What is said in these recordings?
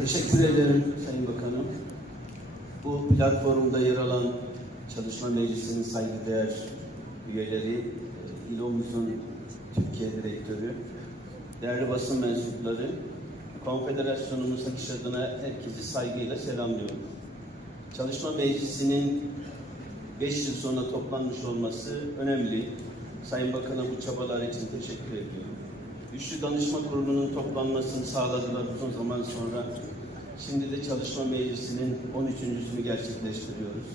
Teşekkür ederim Sayın Bakanım. Bu platformda yer alan Çalışma Meclisi'nin saygıdeğer üyeleri, e, İLOMUZ'un Türkiye Direktörü, değerli basın mensupları, konfederasyonumuz iş adına herkesi saygıyla selamlıyorum. Çalışma Meclisi'nin 5 yıl sonra toplanmış olması önemli. Sayın Bakan'a bu çabalar için teşekkür ediyorum. Üçlü Danışma Kurulu'nun toplanmasını sağladılar uzun zaman sonra. Şimdi de Çalışma Meclisi'nin 13.sünü gerçekleştiriyoruz.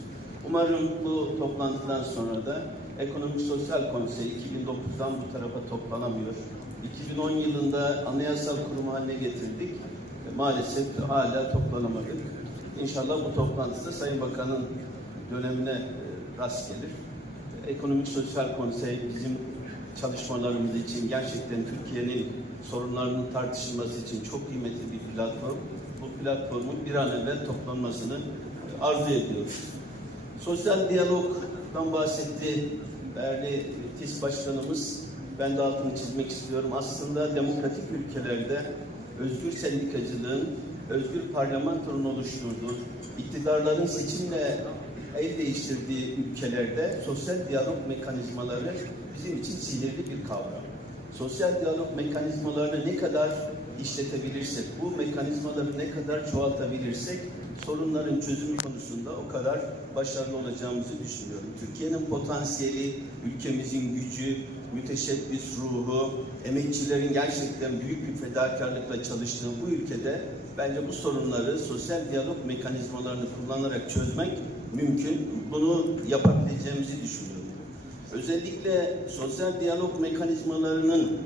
Umarım bu toplantıdan sonra da Ekonomik Sosyal Konsey 2009'dan bu tarafa toplanamıyor. 2010 yılında anayasal kurum haline getirdik. E, Maalesef hala toplanamadık. İnşallah bu toplantıda Sayın Bakan'ın dönemine e, rast gelir. Ekonomik Sosyal Konsey bizim çalışmalarımız için gerçekten Türkiye'nin sorunlarının tartışılması için çok kıymetli bir platform. Bu platformun bir an evvel toplanmasını arzu ediyoruz. Sosyal diyalogdan bahsetti değerli TİS Başkanımız. Ben de altını çizmek istiyorum. Aslında demokratik ülkelerde özgür sendikacılığın, özgür parlamentonun oluşturduğu, iktidarların seçimle el değiştirdiği ülkelerde sosyal diyalog mekanizmaları bizim için sihirli bir kavram. Sosyal diyalog mekanizmalarını ne kadar işletebilirsek, bu mekanizmaları ne kadar çoğaltabilirsek sorunların çözümü konusunda o kadar başarılı olacağımızı düşünüyorum. Türkiye'nin potansiyeli, ülkemizin gücü, müteşebbis ruhu, emekçilerin gerçekten büyük bir fedakarlıkla çalıştığı bu ülkede bence bu sorunları sosyal diyalog mekanizmalarını kullanarak çözmek mümkün. Bunu yapabileceğimizi düşünüyorum. Özellikle sosyal diyalog mekanizmalarının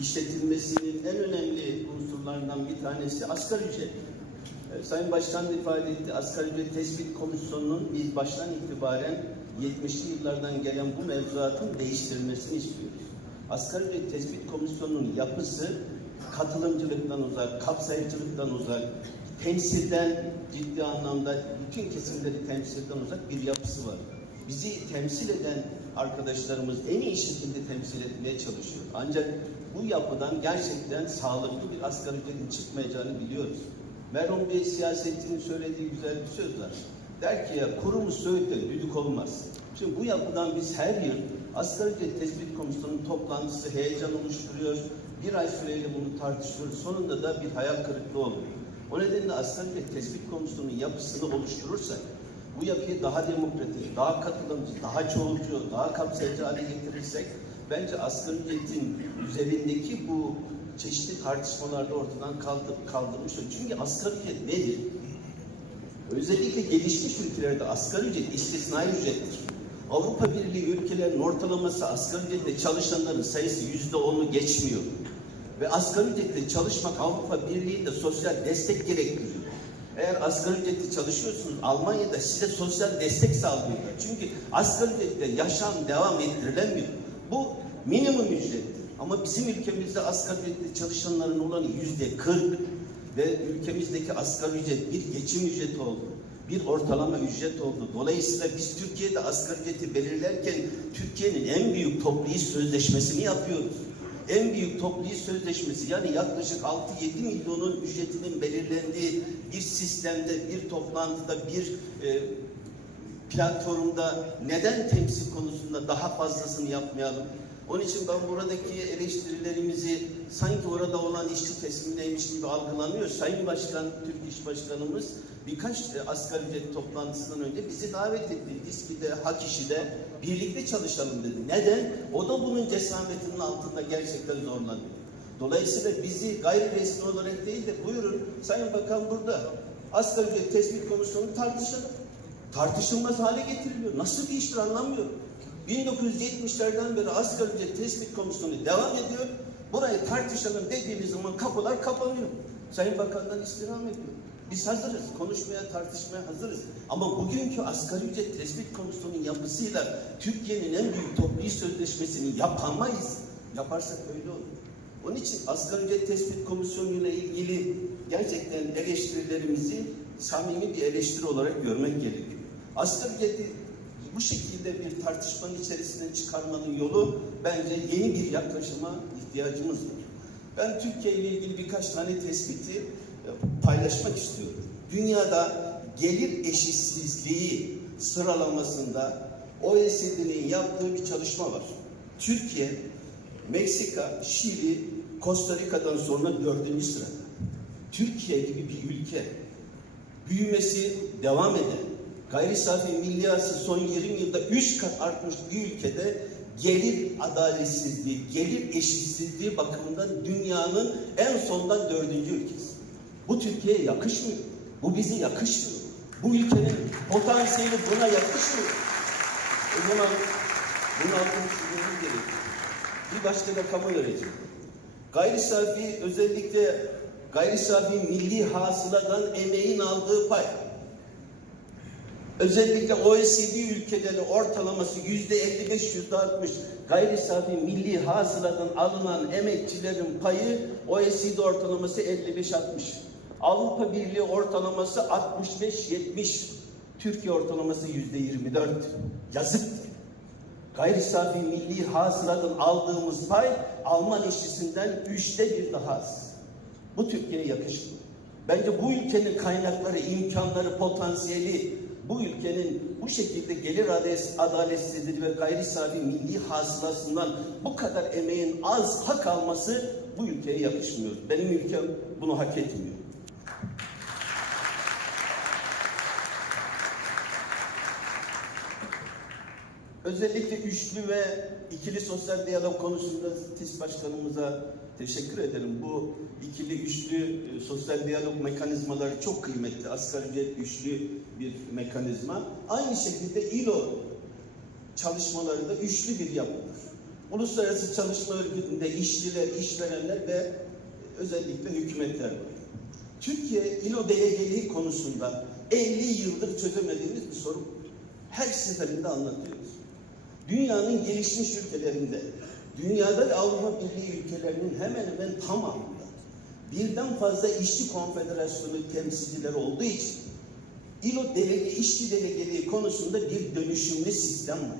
işletilmesinin en önemli unsurlarından bir tanesi asgari ücret. Ee, Sayın Başkan ifade etti, asgari ücret tespit komisyonunun biz baştan itibaren 70'li yıllardan gelen bu mevzuatın değiştirilmesini istiyoruz. Asgari ücret tespit komisyonunun yapısı katılımcılıktan uzak, kapsayıcılıktan uzak, temsilden ciddi anlamda bütün kesimleri temsilden uzak bir yapısı var. Bizi temsil eden arkadaşlarımız en iyi şekilde temsil etmeye çalışıyor. Ancak bu yapıdan gerçekten sağlıklı bir asgari ücretin çıkmayacağını biliyoruz. Merhum Bey siyasetçinin söylediği güzel bir söz var. Der ki ya kurumuz söğütte düdük olmaz. Şimdi bu yapıdan biz her yıl asgari ücret tespit komisyonunun toplantısı heyecan oluşturuyor. Bir ay süreyle bunu tartışıyoruz. Sonunda da bir hayal kırıklığı oluyor. O nedenle asgari ücret tespit komisyonunun yapısını oluşturursak bu yapıyı daha demokratik, daha katılımcı, daha çoğulcu, daha kapsayıcı hale getirirsek bence asgari ücretin üzerindeki bu çeşitli tartışmalarda ortadan kaldır, kaldırmış olur. Çünkü asgari ücret nedir? Özellikle gelişmiş ülkelerde asgari ücret istisnai ücrettir. Avrupa Birliği ülkelerinin ortalaması asgari ücretle çalışanların sayısı yüzde onu geçmiyor. Ve asgari ücretle çalışmak Avrupa Birliği'nde sosyal destek gerektiriyor. Eğer asgari ücretli çalışıyorsunuz Almanya'da size sosyal destek sağlıyorlar. Çünkü asgari ücretle yaşam devam ettirilemiyor. Bu minimum ücrettir. Ama bizim ülkemizde asgari ücretli çalışanların olanı yüzde 40 ve ülkemizdeki asgari ücret bir geçim ücreti oldu. Bir ortalama ücret oldu. Dolayısıyla biz Türkiye'de asgari ücreti belirlerken Türkiye'nin en büyük toplu iş sözleşmesini yapıyoruz. En büyük toplu sözleşmesi yani yaklaşık 6-7 milyonun ücretinin belirlendiği bir sistemde, bir toplantıda, bir e, platformda neden temsil konusunda daha fazlasını yapmayalım? Onun için ben buradaki eleştirilerimizi sanki orada olan işçi kesimindeymiş gibi algılanıyor. Sayın Başkan, Türk İş Başkanımız birkaç e, asgari ücret toplantısından önce bizi davet etti. İSKİ'de, Hak İşi'de birlikte çalışalım dedi. Neden? O da bunun cesametinin altında gerçekten zorlanıyor. Dolayısıyla bizi gayri resmi olarak değil de buyurun Sayın Bakan burada asgari ücret tespit komisyonu tartışalım. Tartışılmaz hale getiriliyor. Nasıl bir iştir anlamıyorum. 1970'lerden beri asgari ücret tespit komisyonu devam ediyor. Burayı tartışalım dediğimiz zaman kapılar kapanıyor. Sayın Bakan'dan istirham ediyor. Biz hazırız. Konuşmaya, tartışmaya hazırız. Ama bugünkü asgari ücret tespit komisyonunun yapısıyla Türkiye'nin en büyük toplu sözleşmesini yapamayız. Yaparsak öyle olur. Onun için asgari ücret tespit komisyonuyla ilgili gerçekten eleştirilerimizi samimi bir eleştiri olarak görmek gerekiyor. Asgari ücreti bu şekilde bir tartışmanın içerisinden çıkarmanın yolu bence yeni bir yaklaşıma ihtiyacımız var. Ben Türkiye ile ilgili birkaç tane tespiti paylaşmak istiyorum. Dünyada gelir eşitsizliği sıralamasında OECD'nin yaptığı bir çalışma var. Türkiye, Meksika, Şili, Costa Rica'dan sonra dördüncü sırada. Türkiye gibi bir ülke büyümesi devam eden, gayri safi milli hasıla son 20 yılda 3 kat artmış bir ülkede gelir adaletsizliği, gelir eşitsizliği bakımından dünyanın en sondan dördüncü ülkesi. Bu Türkiye'ye yakışmıyor. Bu bize yakışmıyor. Bu ülkenin potansiyeli buna yakışmıyor. O zaman bunu altını çizmemiz gerekiyor. Bir başka rakamı vereceğim. Gayri safi özellikle gayri safi milli hasıladan emeğin aldığı pay. Özellikle OECD ülkeleri ortalaması yüzde 55 yüzde 60 gayri safi milli hasıladan alınan emekçilerin payı OECD ortalaması 55-60. Avrupa Birliği ortalaması 65-70. Türkiye ortalaması yüzde 24. Yazık. Gayri safi milli hasıladan aldığımız pay Alman işçisinden üçte bir daha az. Bu Türkiye'ye yakışmıyor. Bence bu ülkenin kaynakları, imkanları, potansiyeli, bu ülkenin bu şekilde gelir adaletsizliği ve gayri safi milli hasılasından bu kadar emeğin az hak alması bu ülkeye yakışmıyor. Benim ülkem bunu hak etmiyor. Özellikle üçlü ve ikili sosyal diyalog konusunda TİS Başkanımıza teşekkür ederim. Bu ikili, üçlü e, sosyal diyalog mekanizmaları çok kıymetli. Asgari ücret üçlü bir mekanizma. Aynı şekilde İLO çalışmaları da üçlü bir yapıdır. Uluslararası Çalışma Örgütü'nde işçiler, işverenler ve özellikle hükümetler var. Türkiye İLO delegeliği konusunda 50 yıldır çözemediğimiz bir sorun. Her seferinde anlatıyoruz. Dünyanın gelişmiş ülkelerinde, dünyada ve Avrupa Birliği ülkelerinin hemen hemen tamamında birden fazla işçi konfederasyonu temsilcileri olduğu için İLO delege, işçi delegeliği konusunda bir dönüşümlü sistem var.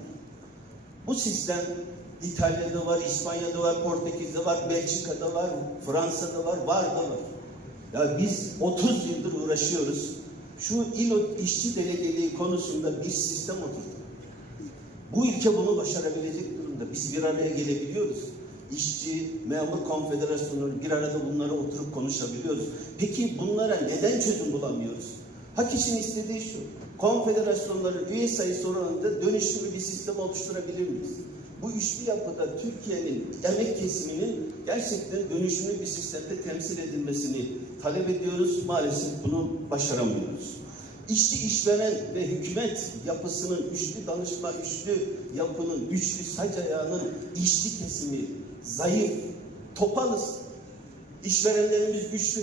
Bu sistem İtalya'da var, İspanya'da var, Portekiz'de var, Belçika'da var, Fransa'da var, var da var. Ya biz 30 yıldır uğraşıyoruz. Şu İLO işçi delegeliği konusunda bir sistem oturttuk. Bu ülke bunu başarabilecek durumda. Biz bir araya gelebiliyoruz. İşçi, memur konfederasyonları bir arada bunları oturup konuşabiliyoruz. Peki bunlara neden çözüm bulamıyoruz? Hak için istediği şu. Konfederasyonların üye sayısı oranında dönüşümlü bir sistem oluşturabilir miyiz? Bu üçlü yapıda Türkiye'nin emek kesiminin gerçekten dönüşümlü bir sistemde temsil edilmesini talep ediyoruz. Maalesef bunu başaramıyoruz. İşçi işveren ve hükümet yapısının üçlü danışma, üçlü yapının, üçlü sac ayağının işçi kesimi zayıf, topalız. İşverenlerimiz güçlü.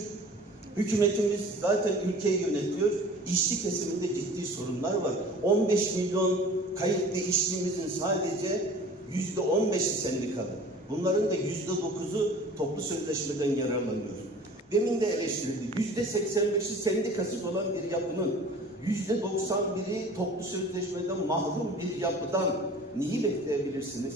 Hükümetimiz zaten ülkeyi yönetiyor. İşçi kesiminde ciddi sorunlar var. 15 milyon kayıtlı işçimizin sadece yüzde 15'i sendikalı. Bunların da yüzde 9'u toplu sözleşmeden yararlanıyor. Demin de eleştirildi. Yüzde 85'i sendikasız olan bir yapının yüzde 91'i toplu sözleşmeden mahrum bir yapıdan neyi bekleyebilirsiniz?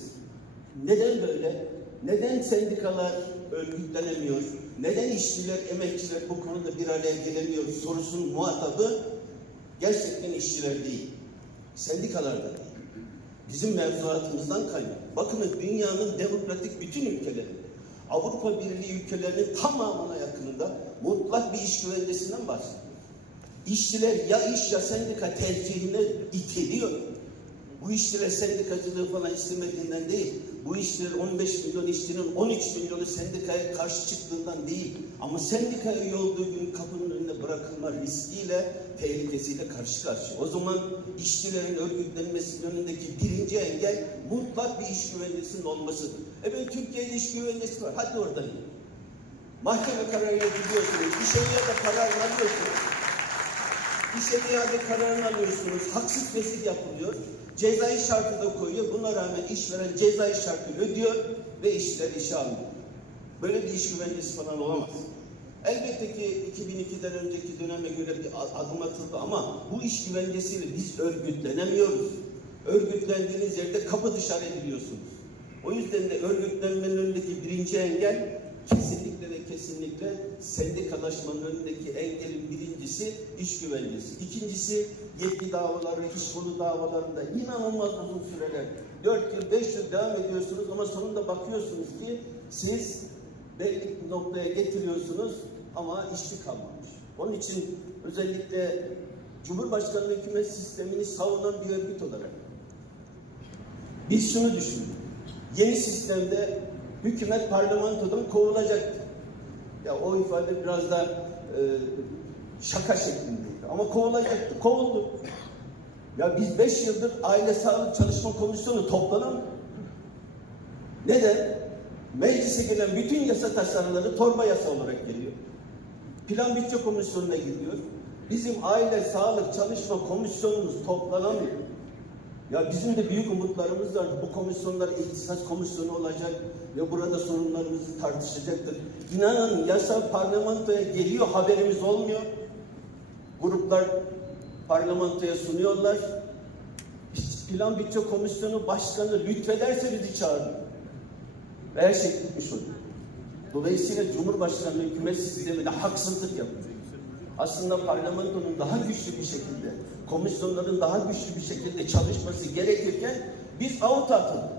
Neden böyle? Neden sendikalar örgütlenemiyor? Neden işçiler, emekçiler bu konuda bir araya gelemiyor? Sorusunun muhatabı gerçekten işçiler değil. Sendikalar da değil. Bizim mevzuatımızdan kaynaklı. Bakın dünyanın demokratik bütün ülkeleri, Avrupa Birliği ülkelerinin tamamına yakınında mutlak bir iş güvencesinden bahsediyor. İşçiler ya iş ya sendika tercihine itiliyor. Bu işçiler sendikacılığı falan istemediğinden değil. Bu işçiler 15 milyon işçinin 13 milyonu sendikaya karşı çıktığından değil. Ama sendikaya üye olduğu gün kapının önüne bırakılma riskiyle, tehlikesiyle karşı karşıya. O zaman işçilerin örgütlenmesinin önündeki birinci engel mutlak bir iş güvencesinin olmasıdır. Evet Türkiye'de iş güvencesi var. Hadi oradan. Mahkeme kararıyla gidiyorsunuz. Bir şeye de karar alıyorsunuz. İşe iade kararını alıyorsunuz. Haksız fesih yapılıyor. Cezai şartı da koyuyor. Buna rağmen işveren cezai şartı ödüyor ve işçiler işe almıyor. Böyle bir iş güvencesi falan olamaz. Elbette ki 2002'den önceki döneme göre bir adım atıldı ama bu iş güvencesiyle biz örgütlenemiyoruz. Örgütlendiğiniz yerde kapı dışarı ediliyorsunuz. O yüzden de örgütlenmenin önündeki birinci engel ve kesinlikle sendikalaşmanın önündeki engelin birincisi iş güvencesi. İkincisi yetki davaları, iş konu davalarında inanılmaz uzun süreler. 4 yıl, 5 yıl devam ediyorsunuz ama sonunda bakıyorsunuz ki siz belli noktaya getiriyorsunuz ama işçi kalmamış. Onun için özellikle Cumhurbaşkanlığı hükümet sistemini savunan bir örgüt olarak biz şunu düşündük. Yeni sistemde hükümet parlamentodan kovulacaktı. Ya o ifade biraz da e, şaka şeklindeydi. Ama kovulacaktı. Kovuldu. Ya biz beş yıldır Aile Sağlık Çalışma Komisyonu toplanamıyor. Neden? Meclise gelen bütün yasa tasarıları torba yasa olarak geliyor. Plan bütçe komisyonuna gidiyor. Bizim aile sağlık çalışma komisyonumuz toplanamıyor. Ya bizim de büyük umutlarımız var. Bu komisyonlar ihtisas komisyonu olacak ve burada sorunlarımızı tartışacaktır. İnanın yasa parlamentoya geliyor haberimiz olmuyor. Gruplar parlamentoya sunuyorlar. İşte plan bütçe komisyonu başkanı lütfederse bizi çağırıyor. Ve her şey bitmiş oluyor. Dolayısıyla Cumhurbaşkanlığı hükümet sisteminde haksızlık yapıyor. Aslında parlamentonun daha güçlü bir şekilde, komisyonların daha güçlü bir şekilde çalışması gerekirken biz avut atıldık.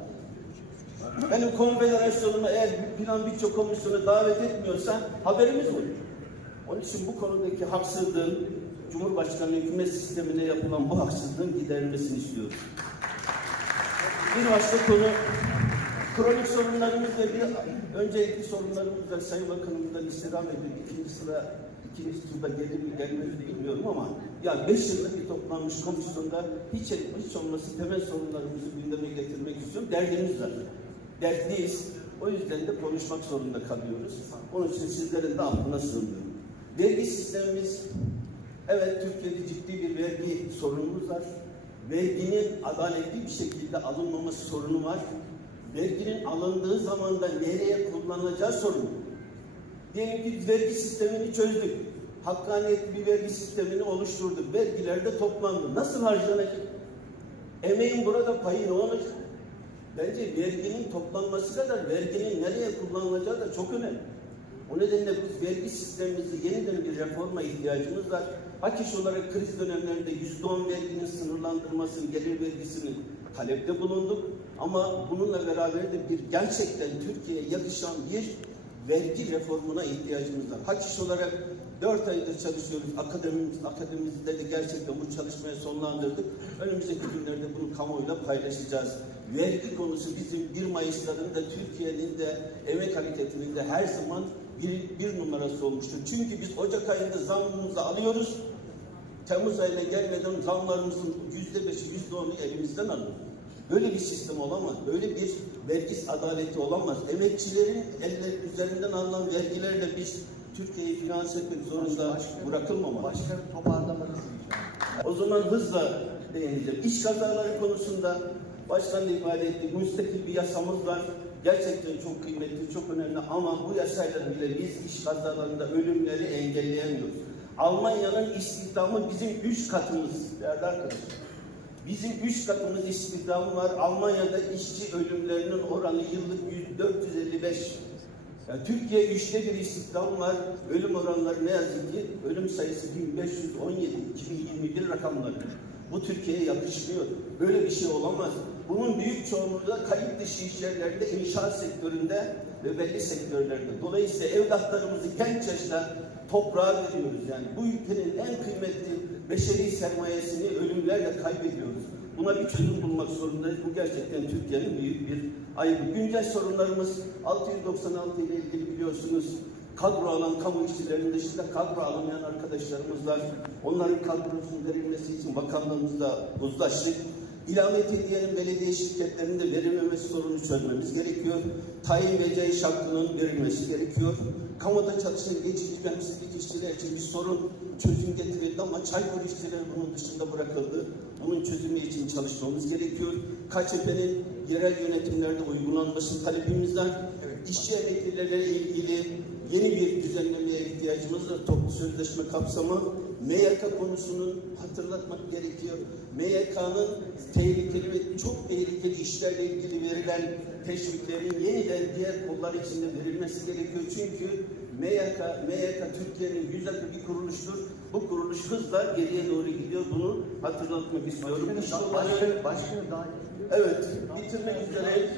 Benim konfederasyonumu eğer plan bütçe komisyonu davet etmiyorsa haberimiz olur. Onun için bu konudaki haksızlığın Cumhurbaşkanlığı hükümet sistemine yapılan bu haksızlığın giderilmesini istiyoruz. Bir başka konu kronik sorunlarımız ve bir öncelikli sorunlarımız da Sayın Bakanımızdan istirham edip ikinci sıra ikinci turda gelir mi gelmez mi bilmiyorum ama ya beş yıllık bir toplanmış komisyonda hiç, hiç olması temel sorunlarımızı gündeme getirmek istiyorum. Derdimiz var. Dertliyiz. O yüzden de konuşmak zorunda kalıyoruz. Onun için sizlerin de aklına sığınıyorum. Vergi sistemimiz Evet Türkiye'de ciddi bir vergi sorunumuz var. Verginin adaletli bir şekilde alınmaması sorunu var. Verginin alındığı zaman da nereye kullanılacağı sorunu. Diyelim ki vergi sistemini çözdük. Hakkaniyetli bir vergi sistemini oluşturduk. Vergiler de toplandı. Nasıl harcanacak? Emeğin burada payı ne olacak? Bence verginin toplanması kadar verginin nereye kullanılacağı da çok önemli. O nedenle biz vergi sistemimizi yeniden bir reforma ihtiyacımız var. Hak olarak kriz dönemlerinde yüzde on verginin sınırlandırılmasını, gelir vergisinin talepte bulunduk. Ama bununla beraber de bir gerçekten Türkiye'ye yakışan bir vergi reformuna ihtiyacımız var. Hak iş olarak dört aydır çalışıyoruz. Akademimiz, akademimizde de gerçekten bu çalışmayı sonlandırdık. Önümüzdeki günlerde bunu kamuoyuyla paylaşacağız. Vergi konusu bizim 1 Mayıs'larında Türkiye'nin de emek hareketinin de her zaman bir, bir numarası olmuştur. Çünkü biz Ocak ayında zammımızı alıyoruz. Temmuz ayına gelmeden zamlarımızın yüzde beşi, yüzde onu elimizden alıyoruz. Böyle bir sistem olamaz. Böyle bir vergi adaleti olamaz. Emekçilerin eller üzerinden alınan vergilerle biz Türkiye'yi finanse etmek zorunda bırakılmamalı. Başkanım toparlamanız O zaman hızla değineceğim. İş kazaları konusunda başkan da ifade etti. Müstakil bir yasamız var. Gerçekten çok kıymetli, çok önemli ama bu yasayla bile biz iş kazalarında ölümleri engelleyemiyoruz. Almanya'nın istihdamı bizim üç katımız değerli arkadaşlar. Bizim üç katımız istihdamı var. Almanya'da işçi ölümlerinin oranı yıllık 455. Yani Türkiye üçte bir istihdam var. Ölüm oranları ne yazık ki ölüm sayısı 1517, 2021 rakamları. Bu Türkiye'ye yakışmıyor. Böyle bir şey olamaz. Bunun büyük çoğunluğu da kayıt dışı iş yerlerinde, inşaat sektöründe ve belli sektörlerde. Dolayısıyla evlatlarımızı genç yaşta toprağa veriyoruz. Yani bu ülkenin en kıymetli beşeri sermayesini ölümlerle kaybediyoruz. Buna bir çözüm bulmak zorundayız. Bu gerçekten Türkiye'nin büyük bir ayıbı. Güncel sorunlarımız 696 ile ilgili biliyorsunuz kadro alan kamu işçilerinin dışında kadro alamayan arkadaşlarımız var. Onların kadrosunun verilmesi için bakanlığımızla uzlaştık. İlamet ediyenin belediye şirketlerinde verilmemesi sorunu çözmemiz gerekiyor. Tayin ve cayiş hakkının verilmesi gerekiyor. Kamuda çalışan geçici ve işçiler için bir sorun çözüm getirildi ama Çaykur işçileri bunun dışında bırakıldı. Bunun çözümü için çalışmamız gerekiyor. KÇP'nin yerel yönetimlerde uygulanması talebimiz var. İşçi emeklileriyle ilgili yeni bir düzenlemeye ihtiyacımız var. Toplu sözleşme kapsamı MYK konusunun hatırlatmak gerekiyor. MYK'nın tehlikeli ve çok tehlikeli işlerle ilgili verilen teşviklerin yeniden diğer kollar içinde verilmesi gerekiyor. Çünkü MYK, MYK Türkiye'nin yüz bir kuruluştur. Bu kuruluş hızla geriye doğru gidiyor. Bunu hatırlatmak istiyorum. İş kolları, evet, bitirmek üzere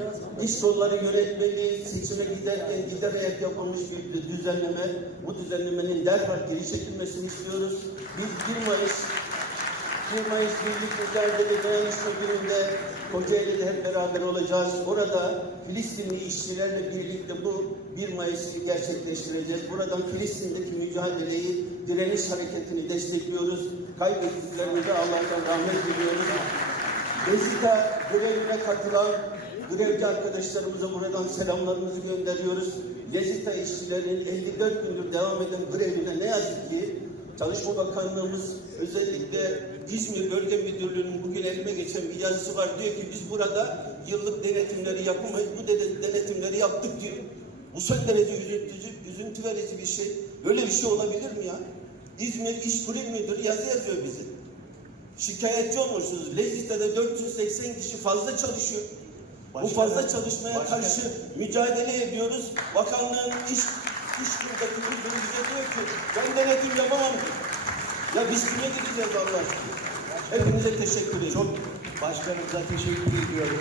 iş kolları yönetmeliği seçime giderken giderek yapılmış bir düzenleme. Bu düzenlemenin derhal geri çekilmesini istiyoruz. Biz 1 Mayıs 1 Mayıs Birlik Mücadele Dayanışma Günü'nde Kocaeli'de hep beraber olacağız. Orada Filistinli işçilerle birlikte bu 1 Mayıs'ı gerçekleştireceğiz. Buradan Filistin'deki mücadeleyi, direniş hareketini destekliyoruz. Kaybettiklerimize Allah'tan rahmet diliyoruz. Bezita grevine katılan grevci arkadaşlarımıza buradan selamlarımızı gönderiyoruz. Gezita işçilerinin 54 gündür devam eden grevine ne yazık ki Çalışma Bakanlığımız özellikle İzmir Bölge Müdürlüğü'nün bugün elime geçen bir yazısı var. Diyor ki biz burada yıllık denetimleri yapamayız. Bu de- denetimleri yaptık diyor. Bu son derece üzüntücü, üzüntü verici bir şey. Böyle bir şey olabilir mi ya? İzmir İş Kurum Müdürü yazı yazıyor bize. Şikayetçi olmuşsunuz. Lezit'te 480 kişi fazla çalışıyor. Bu Başkanım, fazla çalışmaya başkanım. karşı mücadele ediyoruz. Bakanlığın iş iş buradaki müdürü bize diyor ki ben denetim yapamam. Ya biz kime gideceğiz Allah aşkına? Hepinize teşekkür ederim. Çok başkanımıza teşekkür ediyorum.